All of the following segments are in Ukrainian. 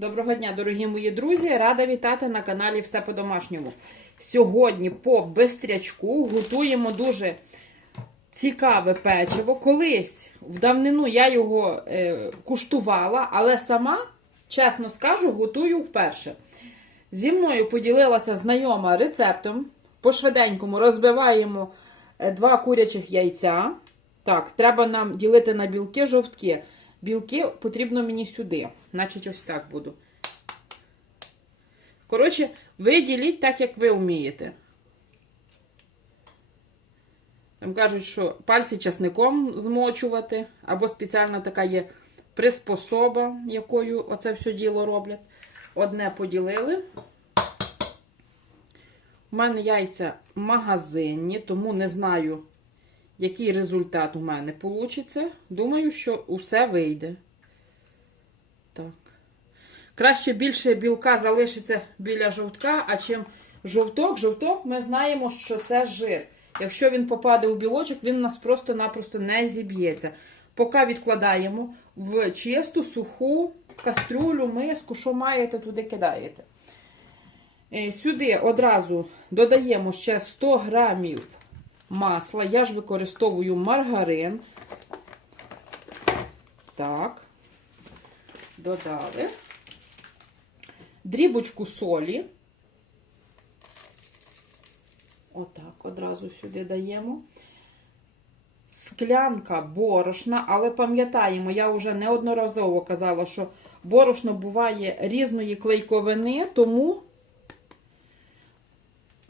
Доброго дня, дорогі мої друзі! Рада вітати на каналі Все по-домашньому. Сьогодні по бистрячку готуємо дуже цікаве печиво. Колись в давнину я його е, куштувала, але сама, чесно скажу, готую вперше. Зі мною поділилася знайома рецептом. По швиденькому розбиваємо е, два курячих яйця. Так, треба нам ділити на білки, жовтки. Білки потрібно мені сюди. Значить, ось так буду. Коротше, ви діліть так, як ви вмієте. Там кажуть, що пальці часником змочувати, або спеціальна така є приспособа, якою оце все діло роблять. Одне поділили. У мене яйця магазинні, тому не знаю, який результат у мене вийде. Думаю, що усе вийде. Так. Краще більше білка залишиться біля жовтка, а чим жовток, жовток ми знаємо, що це жир. Якщо він попаде у білочок, він у нас просто-напросто не зіб'ється. Поки відкладаємо в чисту, суху кастрюлю, миску, що маєте, туди кидаєте. Е, Сюди одразу додаємо ще 100 грамів масла. Я ж використовую маргарин. Так, додали. Дрібочку солі. Отак, одразу сюди даємо. Склянка борошна, але пам'ятаємо, я вже неодноразово казала, що борошно буває різної клейковини, тому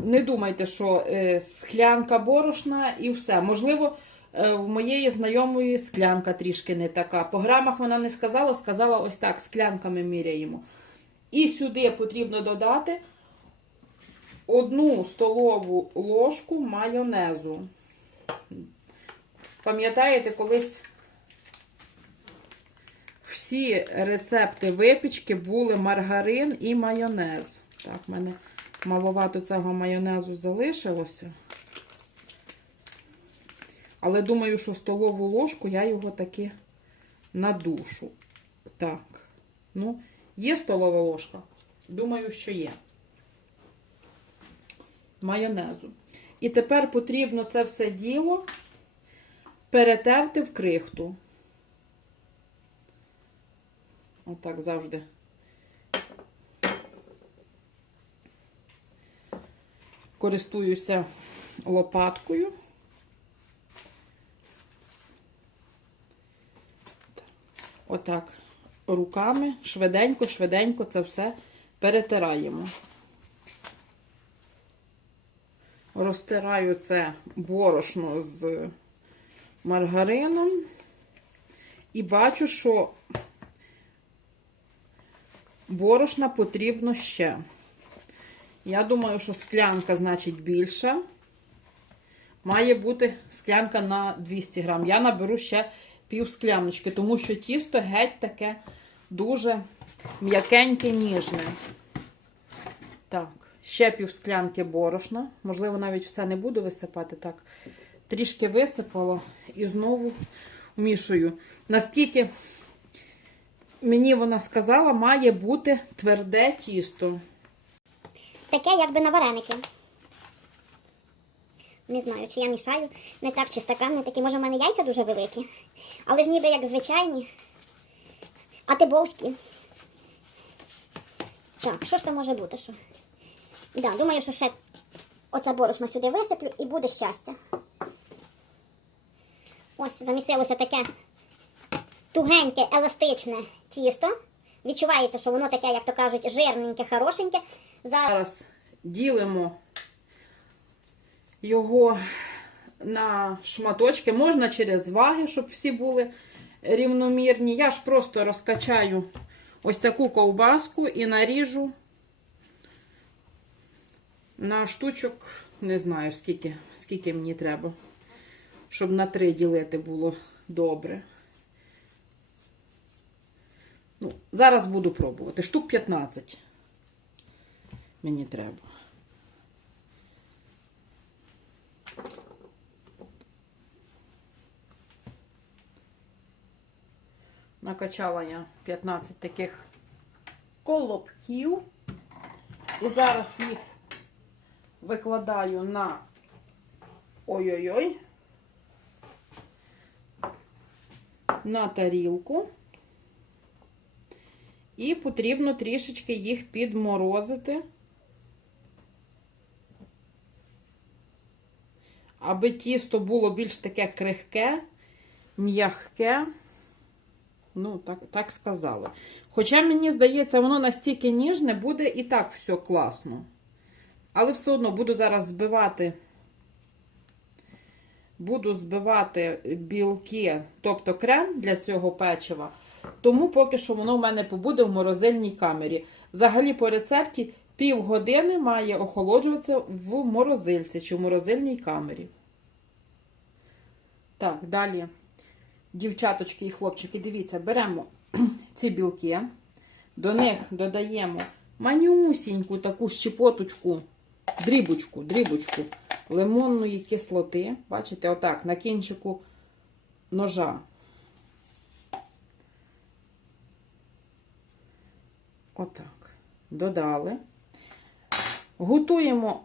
не думайте, що е, склянка борошна і все. Можливо, е, в моєї знайомої склянка трішки не така. По грамах вона не сказала, сказала ось так, склянками міряємо. І сюди потрібно додати одну столову ложку майонезу. Пам'ятаєте, колись всі рецепти випічки були маргарин і майонез. Так, в мене маловато цього майонезу залишилося. Але думаю, що столову ложку я його таки надушу. Так. Ну, є столова ложка? Думаю, що є. Майонезу. І тепер потрібно це все діло перетерти в крихту. Отак завжди. Користуюся лопаткою. Отак, руками, швиденько, швиденько це все перетираємо. Розтираю це борошно з маргарином. І бачу, що борошна потрібно ще. Я думаю, що склянка, значить, більша. Має бути склянка на 200 грам. Я наберу ще пів скляночки, тому що тісто геть таке дуже м'якеньке, ніжне. Так, ще пів склянки борошна. Можливо, навіть все не буду висипати. Так, трішки висипала і знову вмішую. Наскільки мені вона сказала, має бути тверде тісто. Таке, якби на вареники. Не знаю, чи я мішаю не так, чи стакан не такі. Може, в мене яйця дуже великі. Але ж ніби як звичайні. А тибовські. Так, що ж то може бути? Що? Да, думаю, що ще оце борошно сюди висиплю і буде щастя. Ось замісилося таке тугеньке, еластичне тісто. Відчувається, що воно таке, як то кажуть, жирненьке, хорошеньке. Зараз ділимо його на шматочки. Можна через ваги, щоб всі були рівномірні. Я ж просто розкачаю ось таку ковбаску і наріжу на штучок, не знаю, скільки, скільки мені треба, щоб на три ділити було добре. Ну, зараз буду пробувати. Штук 15 мені треба. Накачала я 15 таких колобків. І зараз їх викладаю на ой-ой-ой. На тарілку. І потрібно трішечки їх підморозити, аби тісто було більш таке крихке, м'ягке. Ну, так, так сказали. Хоча, мені здається, воно настільки ніжне, буде і так все класно. Але все одно буду зараз збивати. Буду збивати білки, тобто крем для цього печива. Тому поки що воно в мене побуде в морозильній камері. Взагалі, по рецепті півгодини має охолоджуватися в морозильці чи в морозильній камері. Так, далі, дівчаточки і хлопчики, дивіться, беремо ці білки, до них додаємо манюсіньку таку щепоточку, дрібочку, дрібочку лимонної кислоти. Бачите, отак, на кінчику ножа. Отак. Додали. Готуємо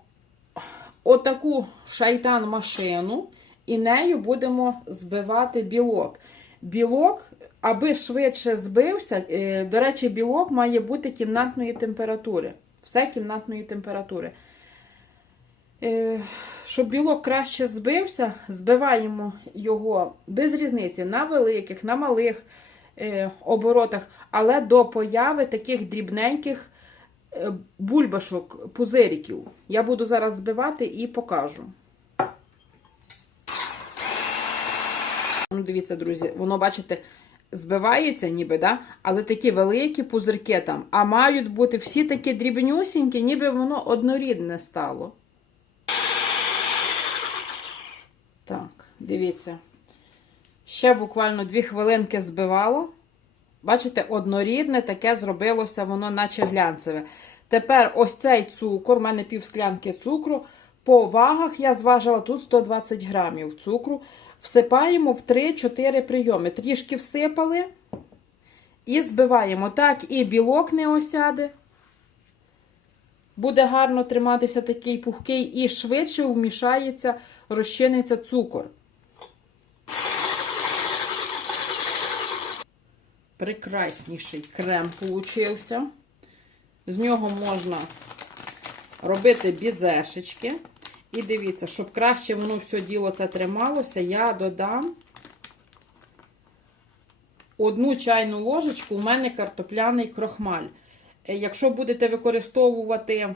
отаку шайтан-машину, і нею будемо збивати білок. Білок, аби швидше збився, е, до речі, білок має бути кімнатної температури. Все кімнатної температури. Е, Щоб білок краще збився, збиваємо його без різниці на великих, на малих е, оборотах, але до появи таких дрібненьких бульбашок, пузириків. Я буду зараз збивати і покажу. Ну, дивіться, друзі, воно, бачите, збивається ніби, да? але такі великі пузирки там, а мають бути всі такі дрібнюсінькі, ніби воно однорідне стало. Так, дивіться. Ще буквально дві хвилинки збивало. Бачите, однорідне таке зробилося, воно наче глянцеве. Тепер ось цей цукор, у мене пів склянки цукру. По вагах я зважила тут 120 грамів цукру. Всипаємо в 3-4 прийоми. Трішки всипали і збиваємо. Так, і білок не осяде. Буде гарно триматися такий пухкий і швидше вмішається, розчиниться цукор. Прекрасніший крем получився. З нього можна робити бізешечки. І дивіться, щоб краще воно все діло це трималося, я додам одну чайну ложечку, у мене картопляний крохмаль. Е, Якщо будете використовувати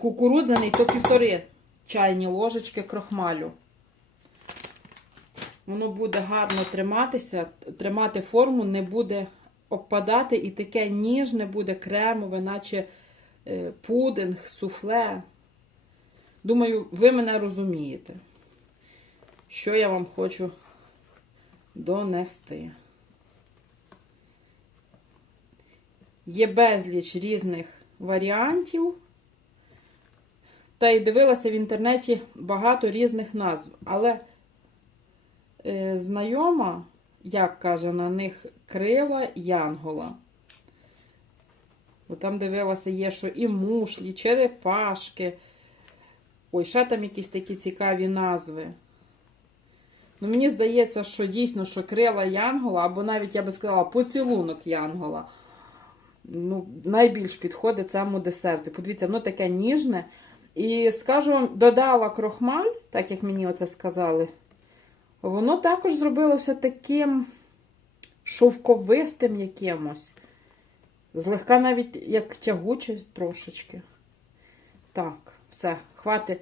кукурудзяний, то півтори чайні ложечки крохмалю. Воно буде гарно триматися, тримати форму, не буде обпадати і таке ніжне буде кремове, наче е, пудинг, суфле. Думаю, ви мене розумієте, що я вам хочу донести. Є безліч різних варіантів. Та й дивилася в інтернеті багато різних назв. Але знайома, як каже на них, крила Янгола. Бо там дивилася, є, що і мушлі, черепашки. Ой, ще там якісь такі цікаві назви. Ну, мені здається, що дійсно, що крила Янгола, або навіть я би сказала, поцілунок Янгола. Ну, найбільш підходить цьому десерту. Подивіться, воно таке ніжне. І скажу вам, додала крохмаль, так як мені оце сказали. Воно також зробилося таким шовковистим якимось. Злегка навіть як тягуче трошечки. Так, все, хватить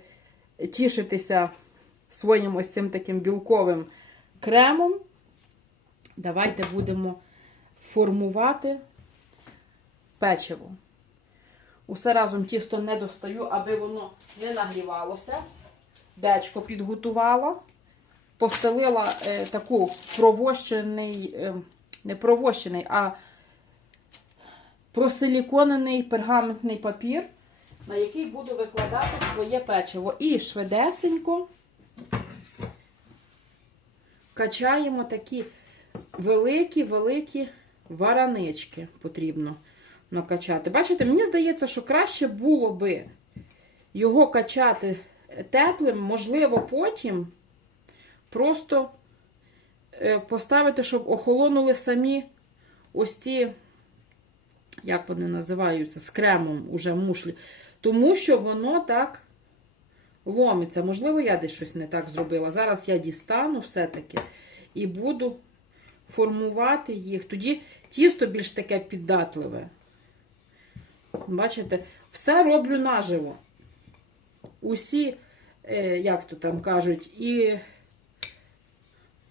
тішитися своїм ось цим таким білковим кремом. Давайте будемо формувати печиво. Усе разом тісто не достаю, аби воно не нагрівалося. Дечко підготувала. Постелила е, таку провощений, е, не провощений, а просиліконений пергаментний папір, на який буду викладати своє печиво. І швидесенько качаємо такі великі-великі варанички потрібно накачати. Бачите, мені здається, що краще було би його качати теплим, можливо, потім просто е, поставити, щоб охолонули самі ось ці, як вони називаються, з кремом уже мушлі. Тому що воно так ломиться. Можливо, я десь щось не так зробила. Зараз я дістану все-таки і буду формувати їх. Тоді тісто більш таке піддатливе. Бачите, все роблю наживо. Усі, е, як то там кажуть, і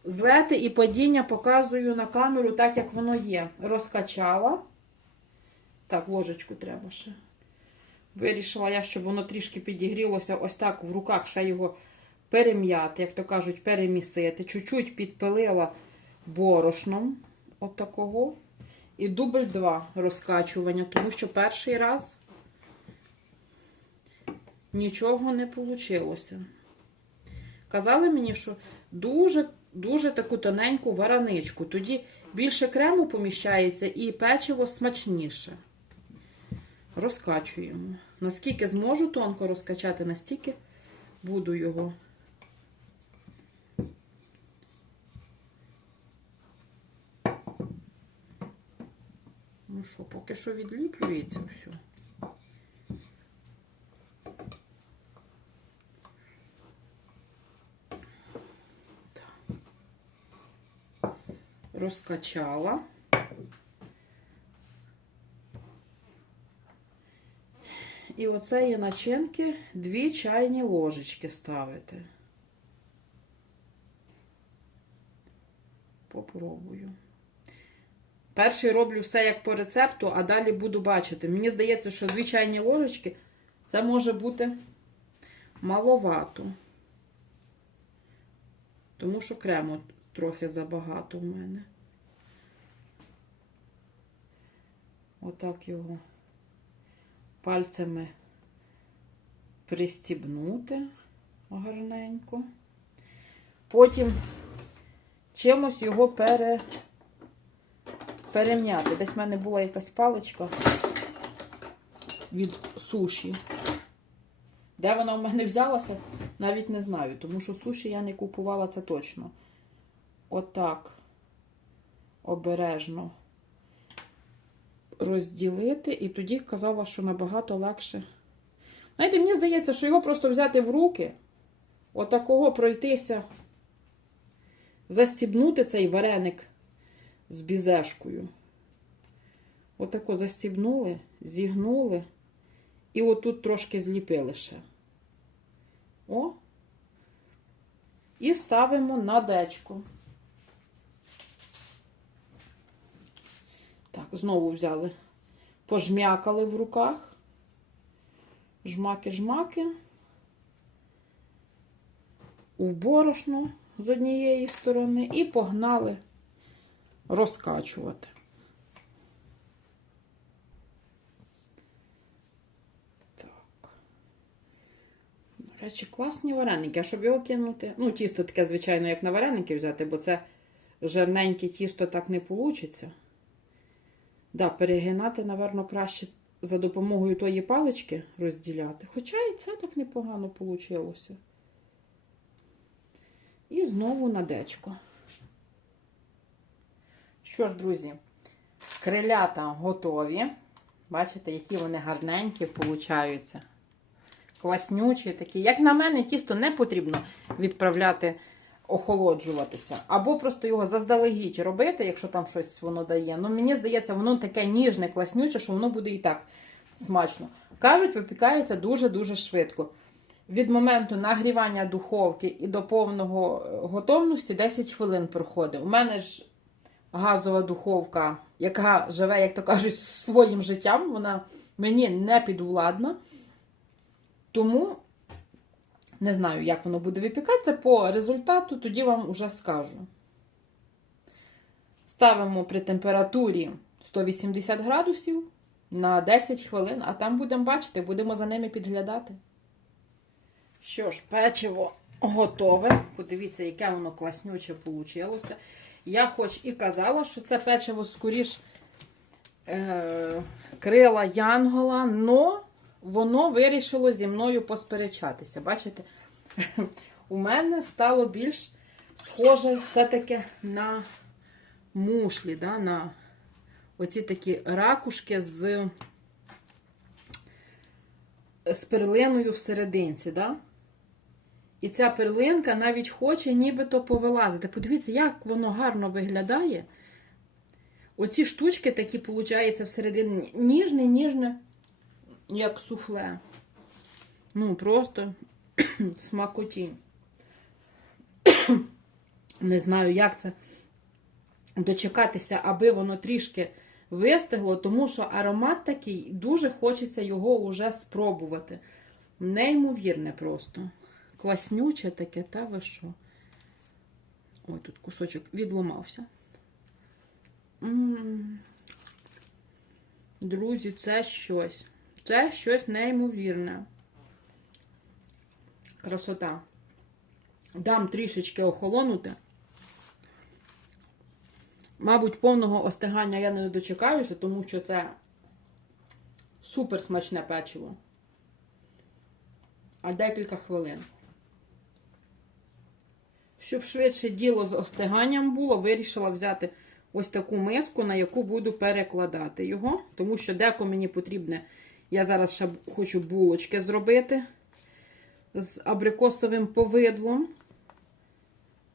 злети, і падіння показую на камеру так, як воно є. Розкачала. Так, ложечку треба ще. Вирішила я, щоб воно трішки підігрілося, ось так в руках ще його перем'яти, як то кажуть, перемісити. Чуть-чуть підпилила борошном от такого. І дубль 2 розкачування, тому що перший раз нічого не вийшло. Казали мені, що дуже дуже таку тоненьку вараничку. Тоді більше крему поміщається і печиво смачніше. Розкачуємо. Наскільки зможу тонко розкачати, настільки буду його. Ну що, поки що відліплюється все. Розкачала. І оцеї начинки дві чайні ложечки ставити. Попробую. Перший роблю все як по рецепту, а далі буду бачити. Мені здається, що дві чайні ложечки це може бути маловато. Тому що крему трохи забагато в мене. Отак його пальцями пристібнути гарненько. Потім чимось його пере, перем'яти. Десь в мене була якась паличка від суші. Де вона в мене взялася, навіть не знаю, тому що суші я не купувала це точно. Отак обережно розділити, і тоді казала, що набагато легше. Знаєте, мені здається, що його просто взяти в руки, отакого пройтися, застібнути цей вареник з бізешкою. Отако застібнули, зігнули, і отут трошки зліпили ще. О! І ставимо на дечко. Знову взяли, пожмякали в руках. Жмаки-жмаки. У борошно з однієї сторони і погнали розкачувати. Так. До речі, класні вареники. А щоб його кинути. Ну, тісто таке, звичайно, як на вареники взяти, бо це жирненьке тісто так не вийде. Да, перегинати, напевно, краще за допомогою тої палички розділяти. Хоча і це так непогано вийшло. І знову на дечко. Що ж, друзі, крилята готові. Бачите, які вони гарненькі получаються. Класнючі такі. Як на мене, тісто не потрібно відправляти охолоджуватися. Або просто його заздалегідь робити, якщо там щось воно дає. Ну, мені здається, воно таке ніжне, класнюче, що воно буде і так смачно. Кажуть, випікається дуже-дуже швидко. Від моменту нагрівання духовки і до повного е, готовності 10 хвилин проходить. У мене ж газова духовка, яка живе, як то кажуть, своїм життям, вона мені не підвладна. Тому не знаю, як воно буде випікатися. По результату тоді вам уже скажу. Ставимо при температурі 180 градусів на 10 хвилин, а там будемо бачити, будемо за ними підглядати. Що ж, печиво готове. Подивіться, яке воно класнюче вийшло. я хоч і казала, що це печиво скоріш е, крила Янгола, но воно вирішило зі мною посперечатися. Бачите, у мене стало більш схоже все-таки на мушлі, да, на оці такі ракушки з, з перлиною всерединці. Да? І ця перлинка навіть хоче нібито повилазити. Подивіться, як воно гарно виглядає. Оці штучки такі, виходить, всередині ніжне, ніжне, як суфле. Ну, просто смакотінь. Не знаю, як це дочекатися, аби воно трішки вистигло, тому що аромат такий, дуже хочеться його уже спробувати. Неймовірне просто. Класнюче таке, та ви що? Ой, тут кусочок відломався. М. Друзі, це щось. Це щось неймовірне. Красота. Дам трішечки охолонути. Мабуть, повного остигання я не дочекаюся, тому що це супер смачне печиво. А декілька хвилин. Щоб швидше діло з остиганням було, вирішила взяти ось таку миску, на яку буду перекладати його. Тому що деко мені потрібне, я зараз ще хочу булочки зробити з абрикосовим повидлом.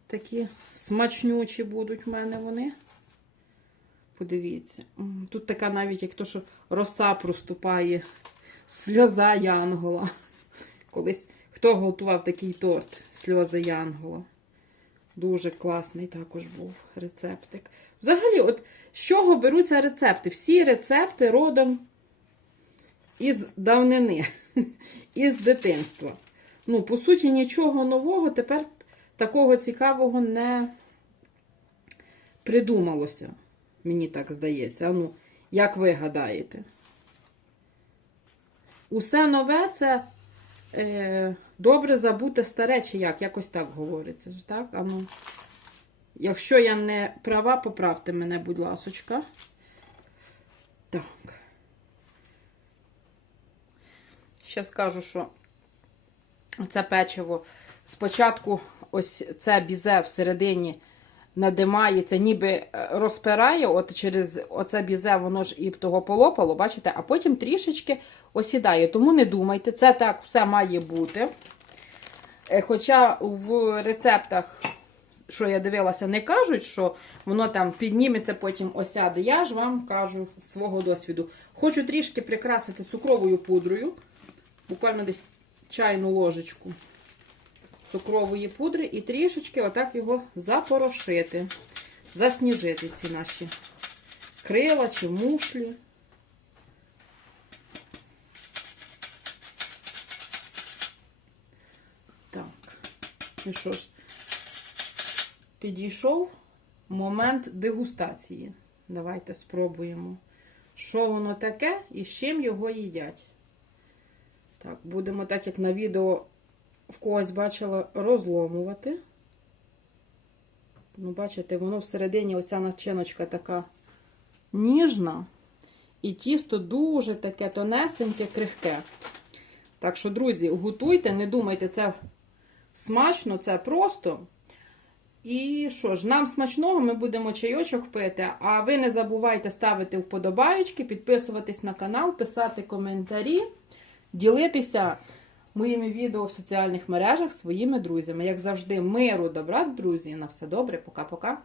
Такі смачнючі будуть в мене вони. Подивіться. Тут така навіть, як то, що роса проступає, сльоза Янгола. Колись хто готував такий торт сльози Янгола. Дуже класний також був рецептик. Взагалі, от з чого беруться рецепти? Всі рецепти родом із давнини, із дитинства. Ну, по суті, нічого нового тепер такого цікавого не придумалося. Мені так здається. Ну, як ви гадаєте? Усе нове це е, добре забути старе, чи як? Якось так говориться. Так? А ну, якщо я не права, поправте мене, будь ласочка. Так. Ще скажу, що це печиво спочатку ось це бізе всередині надимається, ніби е, розпирає, от через оце бізе воно ж і того полопало, бачите, а потім трішечки осідає. Тому не думайте, це так все має бути. Е, Хоча в рецептах, що я дивилася, не кажуть, що воно там підніметься, потім осяде. Я ж вам кажу з свого досвіду. Хочу трішки прикрасити цукровою пудрою, буквально десь чайну ложечку цукрової пудри і трішечки отак його запорошити, засніжити ці наші крила чи мушлі. Так, ну що ж, підійшов момент дегустації. Давайте спробуємо, що воно таке і з чим його їдять. Так, будемо так, як на відео в когось бачила розломувати. Ну, бачите, воно всередині оця начиночка така ніжна. І тісто дуже таке тонесеньке, крихке. Так що, друзі, готуйте, не думайте, це смачно, це просто. І що ж, нам смачного, ми будемо чайочок пити. А ви не забувайте ставити вподобаючки, підписуватись на канал, писати коментарі, ділитися моїми відео в соціальних мережах своїми друзями. Як завжди, миру, добра, друзі. На все добре, пока-пока.